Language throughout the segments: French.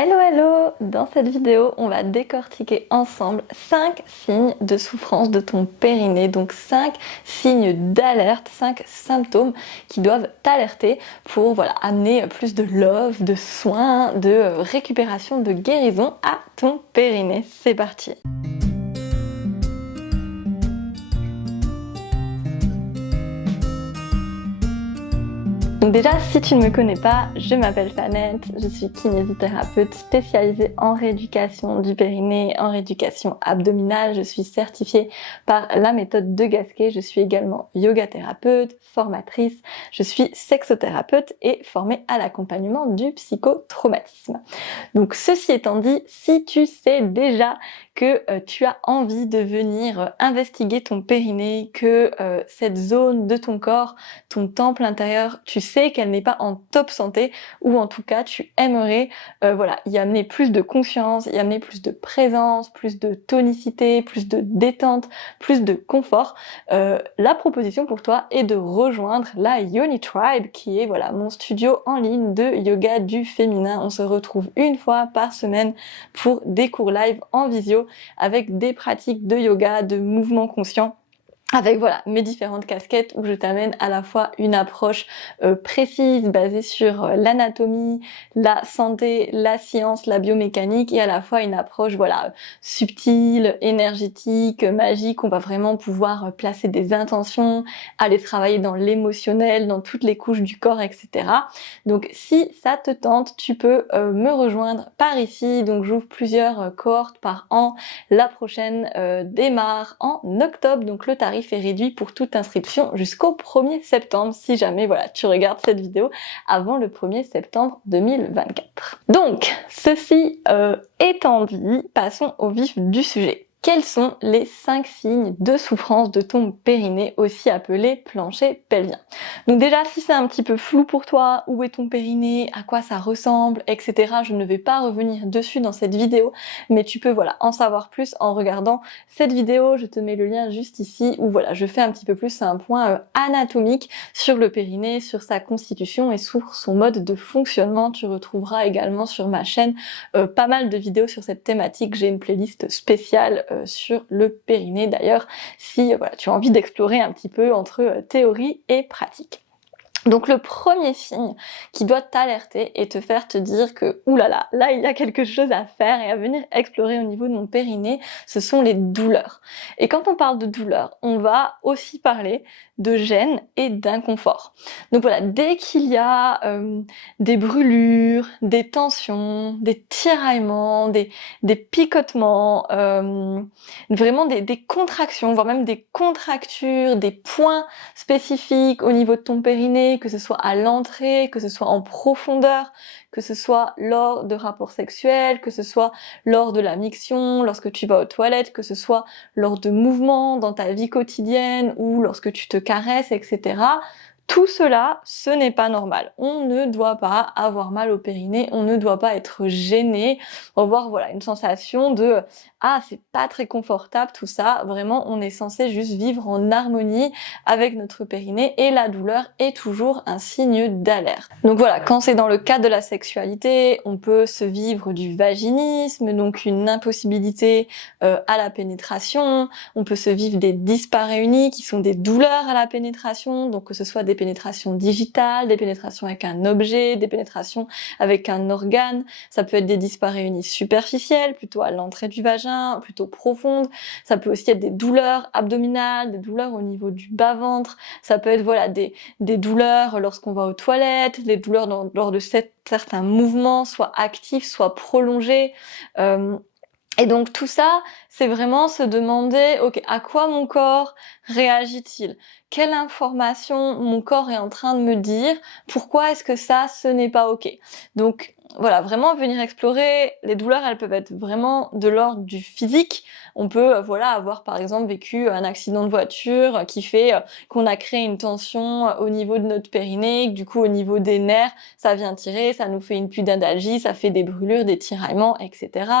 Hello hello! Dans cette vidéo, on va décortiquer ensemble 5 signes de souffrance de ton périnée, donc 5 signes d'alerte, 5 symptômes qui doivent t'alerter pour amener plus de love, de soins, de récupération, de guérison à ton périnée. C'est parti! Donc déjà, si tu ne me connais pas, je m'appelle Fanette, je suis kinésithérapeute spécialisée en rééducation du périnée, en rééducation abdominale. Je suis certifiée par la méthode de Gasquet. Je suis également yoga thérapeute, formatrice, je suis sexothérapeute et formée à l'accompagnement du psychotraumatisme. Donc ceci étant dit, si tu sais déjà que tu as envie de venir investiguer ton périnée, que cette zone de ton corps, ton temple intérieur, tu sais qu'elle n'est pas en top santé, ou en tout cas tu aimerais y amener plus de conscience, y amener plus de présence, plus de tonicité, plus de détente, plus de confort, la proposition pour toi est de rejoindre la Yoni Tribe, qui est mon studio en ligne de yoga du féminin. On se retrouve une fois par semaine pour des cours live en visio avec des pratiques de yoga, de mouvements conscients, avec mes différentes casquettes où je t'amène à la fois une approche précise basée sur l'anatomie, la santé, la science, la biomécanique, et à la fois une approche subtile, énergétique, magique. On va vraiment pouvoir placer des intentions, aller travailler dans l'émotionnel, dans toutes les couches du corps, etc. Donc si ça te tente, tu peux me rejoindre par ici. Donc j'ouvre plusieurs cohortes par an. La prochaine démarre en octobre, donc le tarif est réduit pour toute inscription jusqu'au 1er septembre si jamais tu regardes cette vidéo avant le 1er septembre 2024. Donc, ceci étant dit, passons au vif du sujet. Quels sont les 5 signes de souffrance de ton périnée, aussi appelé plancher pelvien? Donc déjà, si c'est un petit peu flou pour toi, où est ton périnée, à quoi ça ressemble, etc., je ne vais pas revenir dessus dans cette vidéo, mais tu peux en savoir plus en regardant cette vidéo. Je te mets le lien juste ici, où je fais un petit peu plus un point anatomique sur le périnée, sur sa constitution et sur son mode de fonctionnement. Tu retrouveras également sur ma chaîne pas mal de vidéos sur cette thématique. J'ai une playlist spéciale sur le périnée d'ailleurs, si tu as envie d'explorer un petit peu entre théorie et pratique. Donc le premier signe qui doit t'alerter et te faire te dire que oulala, là il y a quelque chose à faire et à venir explorer au niveau de mon périnée, ce sont les douleurs. Et quand on parle de douleurs, on va aussi parler de gêne et d'inconfort. Donc dès qu'il y a des brûlures, des tensions, des tiraillements, des picotements, vraiment des contractions, voire même des contractures, des points spécifiques au niveau de ton périnée, que ce soit à l'entrée, que ce soit en profondeur, que ce soit lors de rapports sexuels, que ce soit lors de la miction, lorsque tu vas aux toilettes, que ce soit lors de mouvements dans ta vie quotidienne ou lorsque tu te caresses, etc. Tout cela, ce n'est pas normal. On ne doit pas avoir mal au périnée, on ne doit pas être gêné, avoir une sensation de « Ah, c'est pas très confortable tout ça ». Vraiment, on est censé juste vivre en harmonie avec notre périnée et la douleur est toujours un signe d'alerte. Donc quand c'est dans le cadre de la sexualité, on peut se vivre du vaginisme, donc une impossibilité à la pénétration. On peut se vivre des dysparéunies qui sont des douleurs à la pénétration, donc que ce soit des pénétrations digitales, des pénétrations avec un objet, des pénétrations avec un organe. Ça peut être des dysparéunies superficielles, plutôt à l'entrée du vagin, plutôt profondes. Ça peut aussi être des douleurs abdominales, des douleurs au niveau du bas-ventre. Ça peut être des douleurs lorsqu'on va aux toilettes, des douleurs lors de certains mouvements, soit actifs, soit prolongés. Et donc tout ça, c'est vraiment se demander, ok, à quoi mon corps réagit-il? Quelle information mon corps est en train de me dire? Pourquoi est-ce que ça, ce n'est pas ok? Donc vraiment venir explorer. Les douleurs, elles peuvent être vraiment de l'ordre du physique. On peut avoir par exemple vécu un accident de voiture qui fait qu'on a créé une tension au niveau de notre périnée, du coup au niveau des nerfs, ça vient tirer, ça nous fait une pudendalgie, ça fait des brûlures, des tiraillements, etc.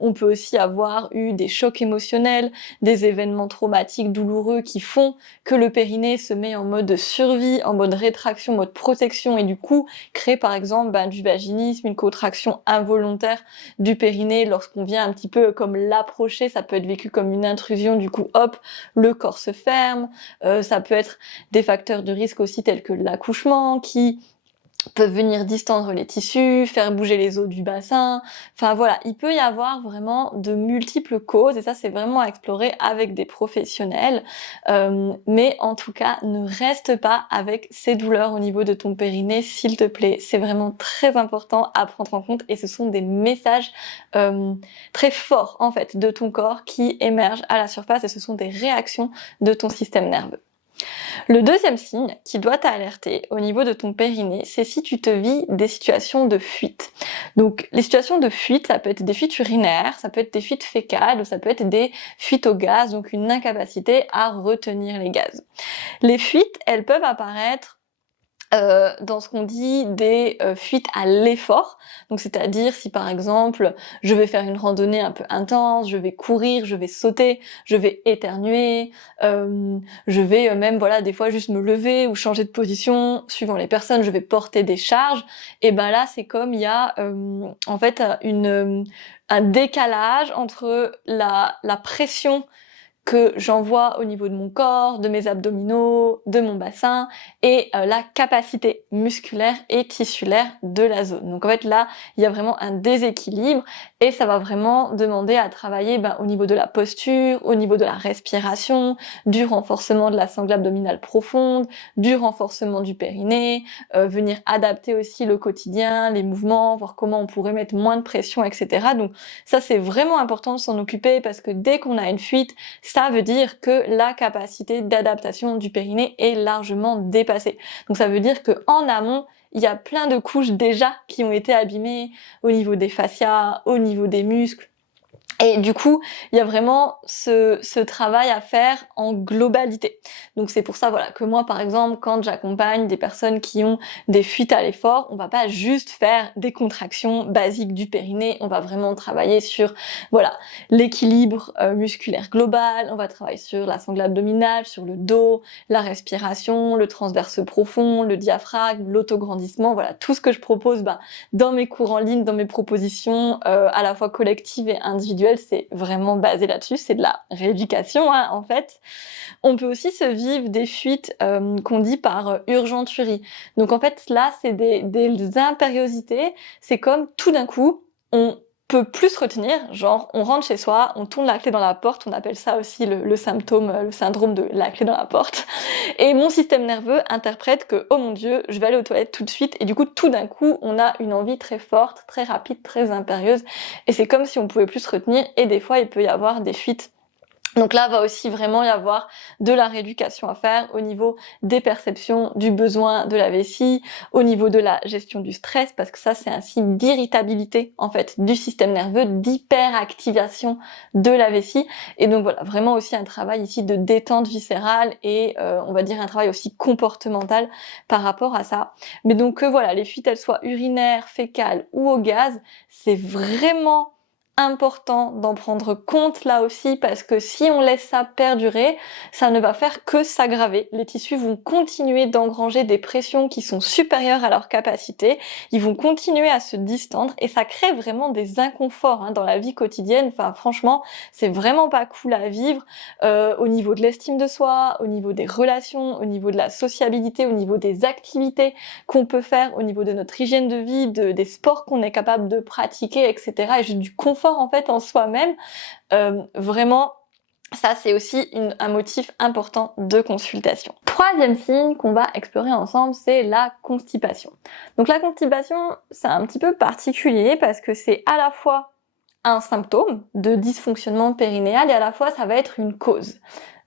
On peut aussi avoir eu des chocs émotionnels, des événements traumatiques douloureux qui font que le périnée se met en mode survie, en mode rétraction, mode protection, et du coup crée par exemple du vaginisme, une contraction involontaire du périnée lorsqu'on vient un petit peu comme l'approcher, ça peut être vécu comme une intrusion, du coup hop, le corps se ferme, ça peut être des facteurs de risque aussi tels que l'accouchement qui peuvent venir distendre les tissus, faire bouger les os du bassin, enfin voilà, il peut y avoir vraiment de multiples causes et ça c'est vraiment à explorer avec des professionnels, mais en tout cas ne reste pas avec ces douleurs au niveau de ton périnée s'il te plaît, c'est vraiment très important à prendre en compte et ce sont des messages très forts en fait de ton corps qui émergent à la surface et ce sont des réactions de ton système nerveux. Le deuxième signe qui doit t'alerter au niveau de ton périnée, c'est si tu te vis des situations de fuite. Donc les situations de fuite, ça peut être des fuites urinaires, ça peut être des fuites fécales, ou ça peut être des fuites au gaz, donc une incapacité à retenir les gaz. Les fuites, elles peuvent apparaître dans ce qu'on dit des fuites à l'effort, donc c'est-à-dire si par exemple je vais faire une randonnée un peu intense, je vais courir, je vais sauter, je vais éternuer, je vais même voilà des fois juste me lever ou changer de position, suivant les personnes, je vais porter des charges, et ben là c'est comme il y a en fait un décalage entre la pression que j'envoie au niveau de mon corps, de mes abdominaux, de mon bassin, et la capacité musculaire et tissulaire de la zone. Donc en fait là, il y a vraiment un déséquilibre et ça va vraiment demander à travailler au niveau de la posture, au niveau de la respiration, du renforcement de la sangle abdominale profonde, du renforcement du périnée, venir adapter aussi le quotidien, les mouvements, voir comment on pourrait mettre moins de pression, etc. Donc ça c'est vraiment important de s'en occuper parce que dès qu'on a une fuite, ça veut dire que la capacité d'adaptation du périnée est largement dépassée. Donc ça veut dire que en amont, il y a plein de couches déjà qui ont été abîmées au niveau des fascias, au niveau des muscles. Et du coup, il y a vraiment ce travail à faire en globalité. Donc c'est pour ça voilà que moi par exemple, quand j'accompagne des personnes qui ont des fuites à l'effort, on va pas juste faire des contractions basiques du périnée, on va vraiment travailler sur voilà, l'équilibre musculaire global, on va travailler sur la sangle abdominale, sur le dos, la respiration, le transverse profond, le diaphragme, l'autograndissement, voilà, tout ce que je propose dans mes cours en ligne, dans mes propositions à la fois collectives et individuelles, c'est vraiment basé là-dessus, c'est de la rééducation en fait. On peut aussi se vivre des fuites qu'on dit par urgenturie. Donc en fait là c'est des impériosités, c'est comme tout d'un coup on peut plus se retenir, genre on rentre chez soi, on tourne la clé dans la porte, on appelle ça aussi le symptôme, le syndrome de la clé dans la porte, et mon système nerveux interprète que oh mon dieu, je vais aller aux toilettes tout de suite, et du coup tout d'un coup on a une envie très forte, très rapide, très impérieuse, et c'est comme si on pouvait plus se retenir, et des fois il peut y avoir des fuites. Donc là, va aussi vraiment y avoir de la rééducation à faire au niveau des perceptions, du besoin de la vessie, au niveau de la gestion du stress, parce que ça, c'est un signe d'irritabilité, en fait, du système nerveux, d'hyperactivation de la vessie. Et donc voilà, vraiment aussi un travail ici de détente viscérale et on va dire un travail aussi comportemental par rapport à ça. Mais donc voilà, les fuites, elles soient urinaires, fécales ou au gaz, c'est vraiment important d'en prendre compte là aussi parce que si on laisse ça perdurer, ça ne va faire que s'aggraver. Les tissus vont continuer d'engranger des pressions qui sont supérieures à leur capacité, ils vont continuer à se distendre et ça crée vraiment des inconforts dans la vie quotidienne. Enfin franchement, c'est vraiment pas cool à vivre au niveau de l'estime de soi, au niveau des relations, au niveau de la sociabilité, au niveau des activités qu'on peut faire, au niveau de notre hygiène de vie, des sports qu'on est capable de pratiquer, etc. et juste du confort en fait en soi-même, vraiment ça c'est aussi un motif important de consultation. Troisième signe qu'on va explorer ensemble, c'est la constipation. Donc la constipation, c'est un petit peu particulier parce que c'est à la fois un symptôme de dysfonctionnement périnéal et à la fois ça va être une cause.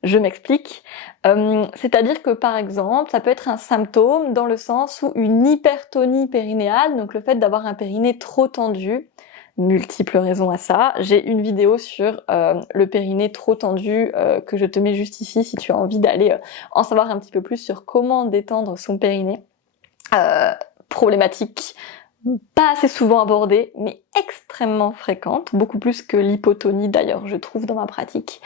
Je m'explique. C'est-à-dire que par exemple, ça peut être un symptôme dans le sens où une hypertonie périnéale, donc le fait d'avoir un périnée trop tendu, multiples raisons à ça. J'ai une vidéo sur le périnée trop tendu que je te mets juste ici si tu as envie d'aller en savoir un petit peu plus sur comment détendre son périnée. Problématique pas assez souvent abordée, mais extrêmement fréquente, beaucoup plus que l'hypotonie d'ailleurs, je trouve, dans ma pratique.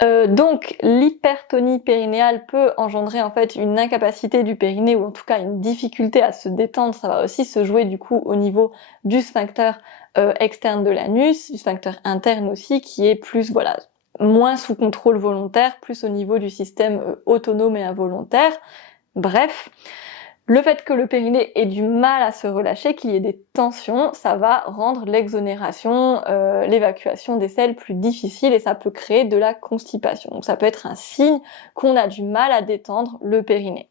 Donc l'hypertonie périnéale peut engendrer en fait une incapacité du périnée, ou en tout cas une difficulté à se détendre. Ça va aussi se jouer du coup au niveau du sphincter externe de l'anus, du sphincter interne aussi, qui est plus, voilà, moins sous contrôle volontaire, plus au niveau du système autonome et involontaire. Bref, le fait que le périnée ait du mal à se relâcher, qu'il y ait des tensions, ça va rendre l'exonération, l'évacuation des selles plus difficile, et ça peut créer de la constipation. Donc ça peut être un signe qu'on a du mal à détendre le périnée.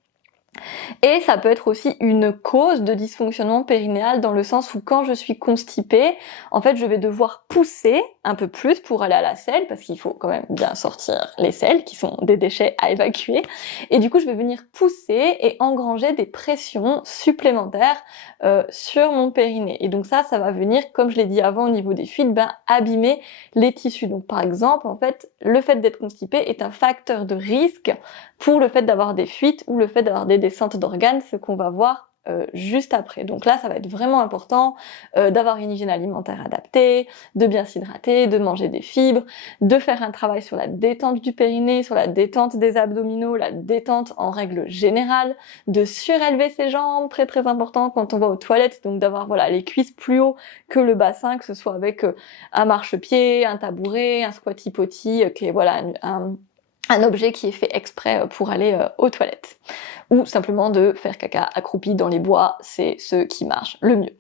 Et ça peut être aussi une cause de dysfonctionnement périnéal, dans le sens où quand je suis constipée, en fait je vais devoir pousser un peu plus pour aller à la selle, parce qu'il faut quand même bien sortir les selles qui sont des déchets à évacuer, et du coup je vais venir pousser et engranger des pressions supplémentaires sur mon périnée. Et donc ça va venir, comme je l'ai dit avant au niveau des fuites, abîmer les tissus. Donc par exemple, en fait, le fait d'être constipé est un facteur de risque pour le fait d'avoir des fuites ou le fait d'avoir des descentes d'organes, ce qu'on va voir juste après. Donc là, ça va être vraiment important d'avoir une hygiène alimentaire adaptée, de bien s'hydrater, de manger des fibres, de faire un travail sur la détente du périnée, sur la détente des abdominaux, la détente en règle générale, de surélever ses jambes, très très important quand on va aux toilettes, donc d'avoir voilà les cuisses plus haut que le bassin, que ce soit avec un marchepied, un tabouret, un squatty potty, qui est voilà un objet qui est fait exprès pour aller aux toilettes. Ou simplement de faire caca accroupi dans les bois, c'est ce qui marche le mieux.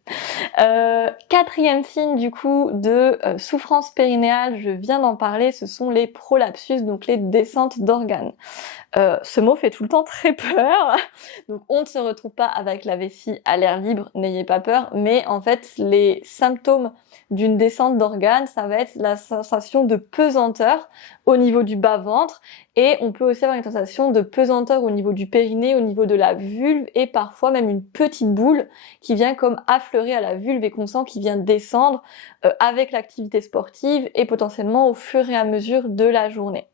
Quatrième signe du coup de souffrance périnéale, je viens d'en parler, ce sont les prolapsus, donc les descentes d'organes. Ce mot fait tout le temps très peur, donc on ne se retrouve pas avec la vessie à l'air libre, n'ayez pas peur, mais en fait les symptômes d'une descente d'organes, ça va être la sensation de pesanteur au niveau du bas-ventre, et on peut aussi avoir une sensation de pesanteur au niveau du périnée, au niveau de la vulve, et parfois même une petite boule qui vient comme affleurer à la vulve et qu'on sent qui vient descendre avec l'activité sportive et potentiellement au fur et à mesure de la journée.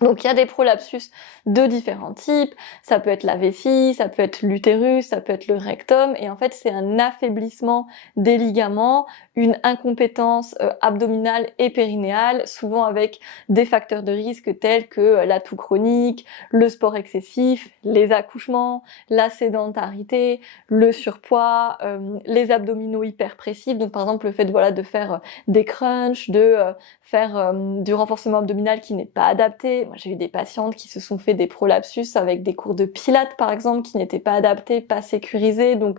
Donc il y a des prolapsus de différents types, ça peut être la vessie, ça peut être l'utérus, ça peut être le rectum, et en fait c'est un affaiblissement des ligaments, une incompétence abdominale et périnéale, souvent avec des facteurs de risque tels que la toux chronique, le sport excessif, les accouchements, la sédentarité, le surpoids, les abdominaux hyperpressifs, donc par exemple le fait voilà de faire des crunchs, de faire du renforcement abdominal qui n'est pas adapté. Moi j'ai eu des patientes qui se sont fait des prolapsus avec des cours de pilates par exemple qui n'étaient pas adaptés, pas sécurisés, donc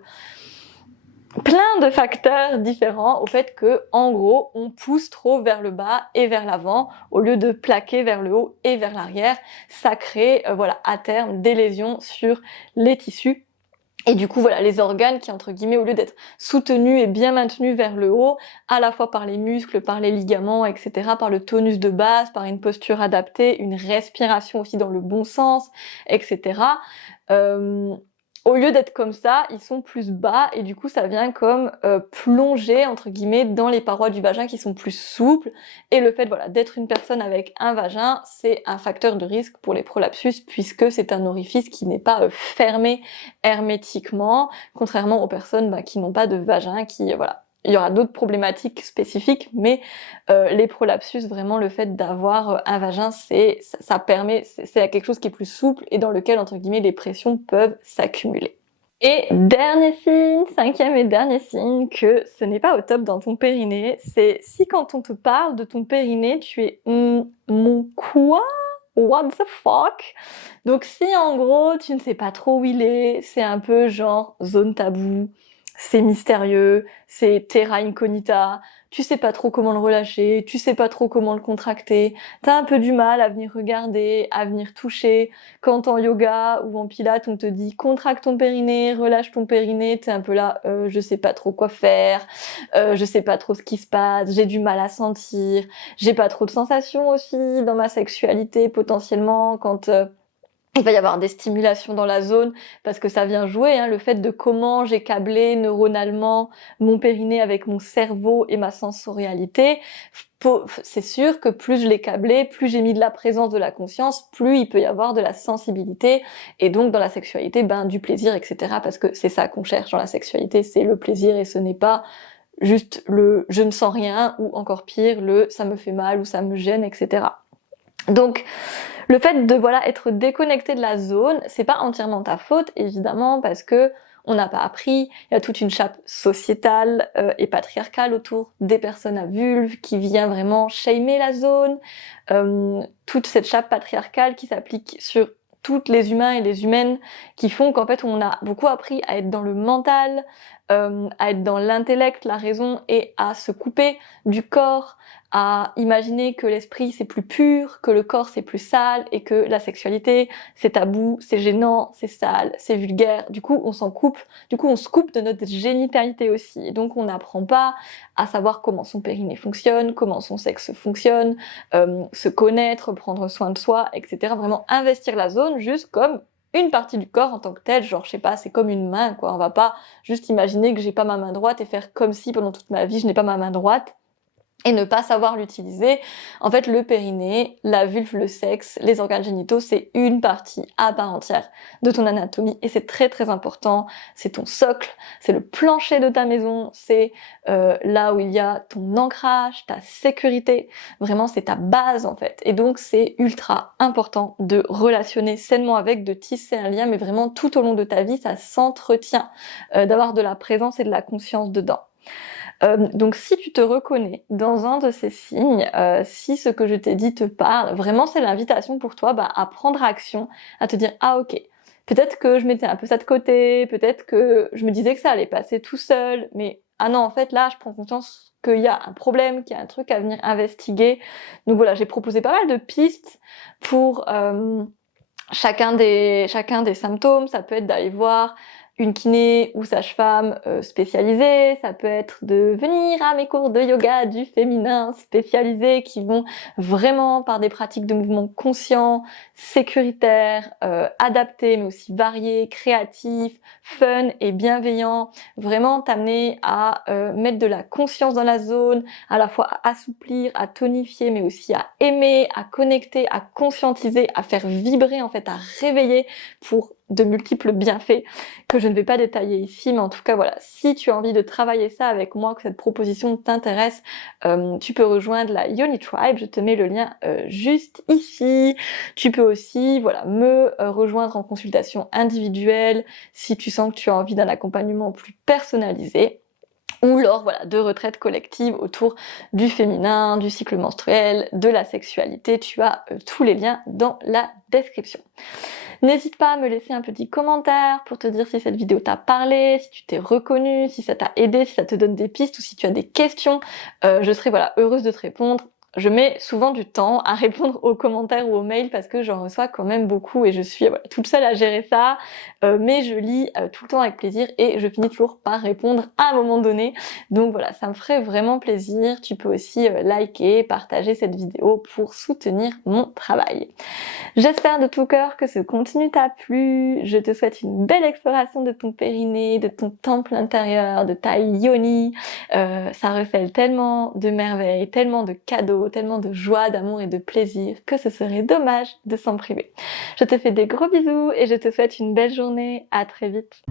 plein de facteurs différents au fait que, en gros, on pousse trop vers le bas et vers l'avant au lieu de plaquer vers le haut et vers l'arrière. Ça crée, voilà, à terme, des lésions sur les tissus. Et du coup, voilà, les organes qui, entre guillemets, au lieu d'être soutenus et bien maintenus vers le haut, à la fois par les muscles, par les ligaments, etc., par le tonus de base, par une posture adaptée, une respiration aussi dans le bon sens, etc., au lieu d'être comme ça, ils sont plus bas, et du coup ça vient comme plonger entre guillemets dans les parois du vagin qui sont plus souples, et le fait voilà d'être une personne avec un vagin, c'est un facteur de risque pour les prolapsus, puisque c'est un orifice qui n'est pas fermé hermétiquement, contrairement aux personnes qui n'ont pas de vagin, qui voilà. Il y aura d'autres problématiques spécifiques, mais les prolapsus, vraiment le fait d'avoir un vagin, ça permet, c'est quelque chose qui est plus souple et dans lequel, entre guillemets, les pressions peuvent s'accumuler. Et dernier signe, cinquième et dernier signe que ce n'est pas au top dans ton périnée, c'est si quand on te parle de ton périnée, tu es mon quoi? What the fuck? Donc si en gros tu ne sais pas trop où il est, c'est un peu genre zone taboue, c'est mystérieux, c'est terra incognita, tu sais pas trop comment le relâcher, tu sais pas trop comment le contracter, t'as un peu du mal à venir regarder, à venir toucher. Quand en yoga ou en pilates on te dit contracte ton périnée, relâche ton périnée, t'es un peu là, je sais pas trop quoi faire, je sais pas trop ce qui se passe, j'ai du mal à sentir, j'ai pas trop de sensations aussi dans ma sexualité potentiellement quand Il va y avoir des stimulations dans la zone parce que ça vient jouer, hein, le fait de comment j'ai câblé neuronalement mon périnée avec mon cerveau et ma sensorialité. C'est sûr que plus je l'ai câblé, plus j'ai mis de la présence, de la conscience, plus il peut y avoir de la sensibilité et donc dans la sexualité, du plaisir, etc. Parce que c'est ça qu'on cherche dans la sexualité, c'est le plaisir et ce n'est pas juste le je ne sens rien ou encore pire le ça me fait mal ou ça me gêne, etc. Donc le fait de être déconnecté de la zone, c'est pas entièrement ta faute évidemment parce que on n'a pas appris, il y a toute une chape sociétale et patriarcale autour des personnes à vulve qui vient vraiment shamer la zone, toute cette chape patriarcale qui s'applique sur toutes les humains et les humaines qui font qu'en fait on a beaucoup appris à être dans le mental, à être dans l'intellect, la raison et à se couper du corps, à imaginer que l'esprit c'est plus pur, que le corps c'est plus sale et que la sexualité c'est tabou, c'est gênant, c'est sale, c'est vulgaire. Du coup on s'en coupe, on se coupe de notre génitalité aussi. Et donc on n'apprend pas à savoir comment son périnée fonctionne, comment son sexe fonctionne, se connaître, prendre soin de soi, etc. Vraiment investir la zone juste comme une partie du corps en tant que telle, genre je sais pas, c'est comme une main quoi, on va pas juste imaginer que j'ai pas ma main droite et faire comme si pendant toute ma vie je n'ai pas ma main droite et ne pas savoir l'utiliser. En fait, le périnée, la vulve, le sexe, les organes génitaux, c'est une partie à part entière de ton anatomie et c'est très très important. C'est ton socle, c'est le plancher de ta maison, c'est là où il y a ton ancrage, ta sécurité. Vraiment, c'est ta base en fait. Et donc, c'est ultra important de relationner sainement avec, de tisser un lien, mais vraiment tout au long de ta vie, ça s'entretient, d'avoir de la présence et de la conscience dedans. Donc si tu te reconnais dans un de ces signes, si ce que je t'ai dit te parle, vraiment c'est l'invitation pour toi à prendre action, à te dire « Ah ok, peut-être que je mettais un peu ça de côté, peut-être que je me disais que ça allait passer tout seul, mais ah non en fait là je prends conscience qu'il y a un problème, qu'il y a un truc à venir investiguer. » Donc voilà, j'ai proposé pas mal de pistes pour chacun des symptômes. Ça peut être d'aller voir une kiné ou sage-femme spécialisée, ça peut être de venir à mes cours de yoga du féminin spécialisés qui vont vraiment par des pratiques de mouvements conscients, sécuritaires, adaptés mais aussi variés, créatifs, fun et bienveillants, vraiment t'amener à mettre de la conscience dans la zone, à la fois à assouplir, à tonifier mais aussi à aimer, à connecter, à conscientiser, à faire vibrer en fait, à réveiller pour de multiples bienfaits que je ne vais pas détailler ici, mais en tout cas voilà, si tu as envie de travailler ça avec moi, que cette proposition t'intéresse, tu peux rejoindre la Yoni Tribe, je te mets le lien juste ici. Tu peux aussi me rejoindre en consultation individuelle si tu sens que tu as envie d'un accompagnement plus personnalisé, ou lors de retraites collectives autour du féminin, du cycle menstruel, de la sexualité. Tu as tous les liens dans la description. N'hésite pas à me laisser un petit commentaire pour te dire si cette vidéo t'a parlé, si tu t'es reconnue, si ça t'a aidé, si ça te donne des pistes ou si tu as des questions. Je serai heureuse de te répondre. Je mets souvent du temps à répondre aux commentaires ou aux mails parce que j'en reçois quand même beaucoup et je suis toute seule à gérer ça, mais je lis tout le temps avec plaisir et je finis toujours par répondre à un moment donné. Donc voilà, ça me ferait vraiment plaisir. Tu peux aussi liker, partager cette vidéo pour soutenir mon travail. J'espère de tout cœur que ce contenu t'a plu. Je te souhaite une belle exploration de ton périnée, de ton temple intérieur, de ta yoni. Ça recèle tellement de merveilles, tellement de cadeaux, tellement de joie, d'amour et de plaisir que ce serait dommage de s'en priver. Je te fais des gros bisous et je te souhaite une belle journée. À très vite.